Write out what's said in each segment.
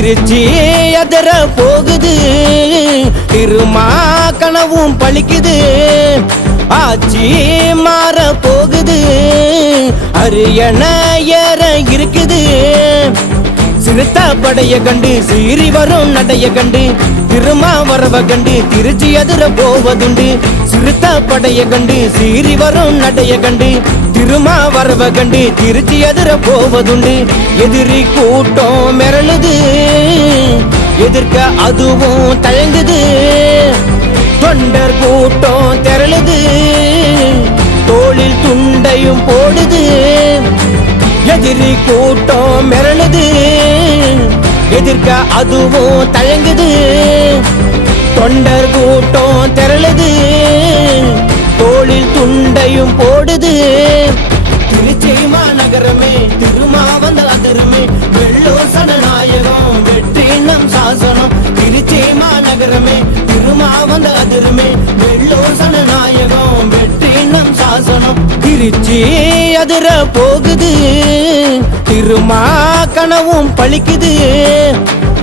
திருச்சி அதர போகுது. திருமா கனவும் பழிக்குது. ஆச்சி மாற போகுது. அரியண ஏற இருக்குது. சிறுத்த படைய கண்டு சீறி வரும் நடைய கண்டு திருமாவரவ கண்டு திருச்சி அதிர போவதுண்டு. சிறுத்த படைய கண்டு சீறி வரும் நடைய கண்டு. திருமாவரவ கண்டு திருச்சி அதிர போவதுண்டு. எதிரி கூட்டம் மிரளுது எதிர்க்க அதுவும் தயங்குது. தொண்டர் கூட்டம் திரளுது தோளில் துண்டையும் போடுது. எதிரி கூட்டம் மிரளுது. எதிர்க்க அதுவும் தயங்குது தொண்டர் கூட்டம் திரளுது. தோளில் துண்டையும் போடுது. திருச்சி மாநகரமே திருமாவந்த அதிரமே வெள்ளோ சனநாயகம் வெற்றி நம் சாசனம். திருச்சி மாநகரமே திருமாவந்த அதிரமே வெள்ளோ சனநாயகம் வெற்றி நம் சாசனம். திருச்சி அதிர போகுது. திருமா கனவும் பழிக்குது.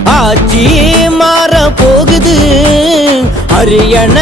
ஆட்சி மாற போகுது அரியண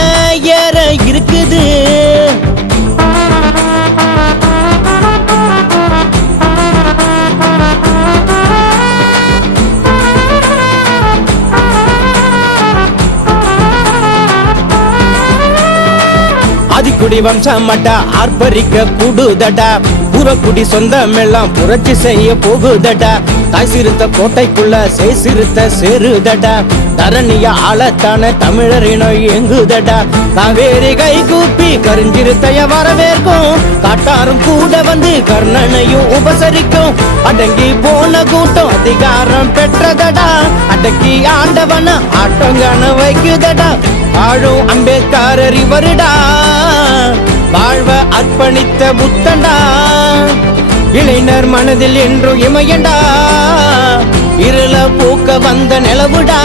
குடி வம்சமட்டா ஆர்ப்பரிக்க கூடுதடா. புறக்குடி சொந்தம் எல்லாம் புரட்சி செய்ய போகுதடா. தாய் சிறுத்த கோட்டைக்குள்ள செய் சிறுத்த சேருதடா. தரணிய ஆளத்தான தமிழரினோ எங்குதடா காவேரி கை கூப்பி கருஞ்சிருத்தைய வரவேற்கும். காட்டாரும் கூட வந்து கர்ணனையும் உபசரிக்கும். அடங்கி போன கூட்டம் அதிகாரம் பெற்றதடா. அடக்கி ஆண்டவன ஆட்டங்கான வைக்குதடா. வாழும் அம்பேத்காரர் இவருடா. வாழ்வ அர்ப்பணித்த புத்தண்டா. இளைஞர் மனதில் என்றும் இமையண்டா. இருள பூக்க வந்த நிலவுடா.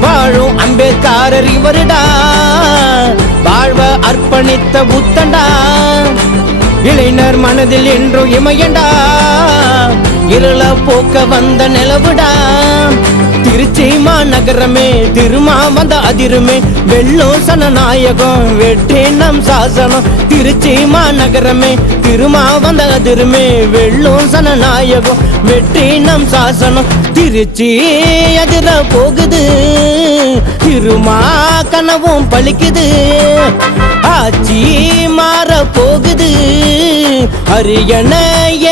வாழும் அம்பேத்காரர் இவருடா. வாழ்வ அர்ப்பணித்த புத்தண்டா. இளைஞர் மனதில் என்றும் இமையண்டா. இருள போக்க வந்த நிலவுடா. திருச்சி மாநகரமே திருமா வந்த அதிருமே. வெள்ளம் சனநாயகம் வெற்றி நம் சாசனம். திருச்சி மாநகரமே திருமா வந்த அதிருமே. வெள்ளம் சனநாயகம் வெற்றி நம் சாசனம். திருச்சி அதிர போகுது திருமா கனவும் பழிக்குது. ஆச்சி மாற போகுது அரியணை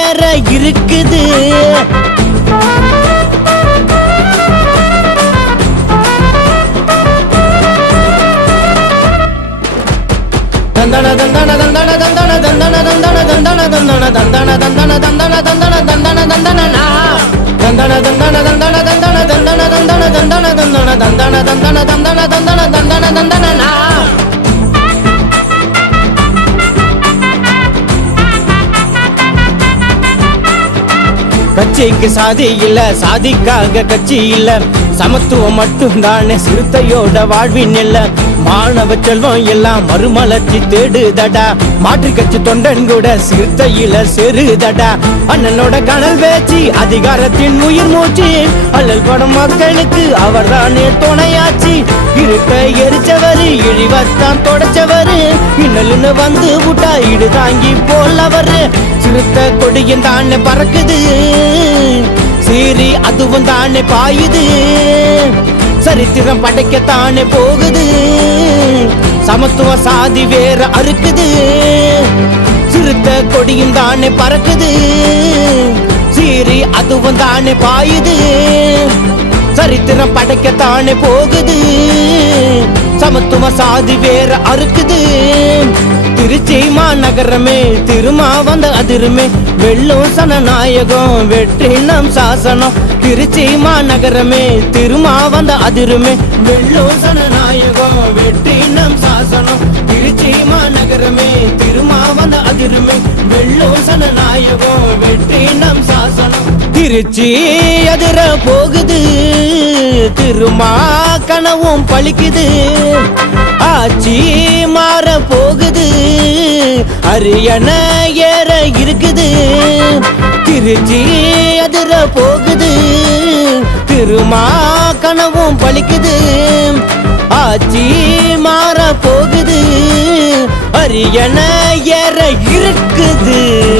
ஏற இருக்குது. தந்தன தந்தன தந்தன தந்தன தந்தன தந்தன தந்தன தந்தன தந்தன நா. தந்தன தந்தன தந்தன தந்தன தந்தன தந்தன தந்தன தந்தன தந்தன தந்தன தந்தன தந்தன தந்தன கட்சிக்கு சாதி இல்ல சாதிக்காக கட்சி இல்ல. சமத்துவம் மட்டும்தானே சிறுத்தையோட வாழ்வின் இல்ல மாணவ செல்வம் எல்லாம் மறுமலர்ச்சி தேடுதடா. மாற்று கட்சி தொண்டன் கூட சிறுத்தையில செருதடா. அண்ணனோட கனல் பேச்சு அதிகாரத்தின் உயிர் மூச்சு. அல்லல் படம் மக்களுக்கு அவர்தானே துணையாச்சு. இருக்க எரிச்சவரு இழிவத்தான் தொடச்சவரு. இன்னலுன்னு வந்து விட்டா இடு தாங்கி போலவரு சிறுத்த கொடியும் தானே பறக்குது. சீரி அதுவும் தானே பாயுது. சரித்திரம் படைக்கத்தானே போகுது. சமத்துவ சாதி வேற அறுக்குது. சிறுத்த கொடியும் தானே பறக்குது. சீரி அதுவும் தானே பாயுது. சரித்திரம் படைக்கத்தானே போகுது. சமத்துவ சாதி வேற அறுக்குது. நகரமே மாநகரமே திருமா வந்த அதிருமே. வெள்ளும் சனநாயகம் வெற்றி நம் சாசனம். திருச்சி மாநகரமே திருமா வந்த அதிருமே. வெள்ளும் சனநாயகம் வெற்றி நம் சாசனம். திருச்சி மாநகரமே திருமா வந்த அதிருமே. வெள்ளும் சனநாயகம் வெற்றி நம் சாசனம். திருச்சி அதிர போகுது திருமா கனவும் பழிக்குது. ஆட்சி மாற போகுது அரியணை ஏற இருக்குது. திருச்சி அதிர போகுது. திருமா கனவும் பழிக்குது. ஆச்சி மாற போகுது. அரியணை ஏற இருக்குது.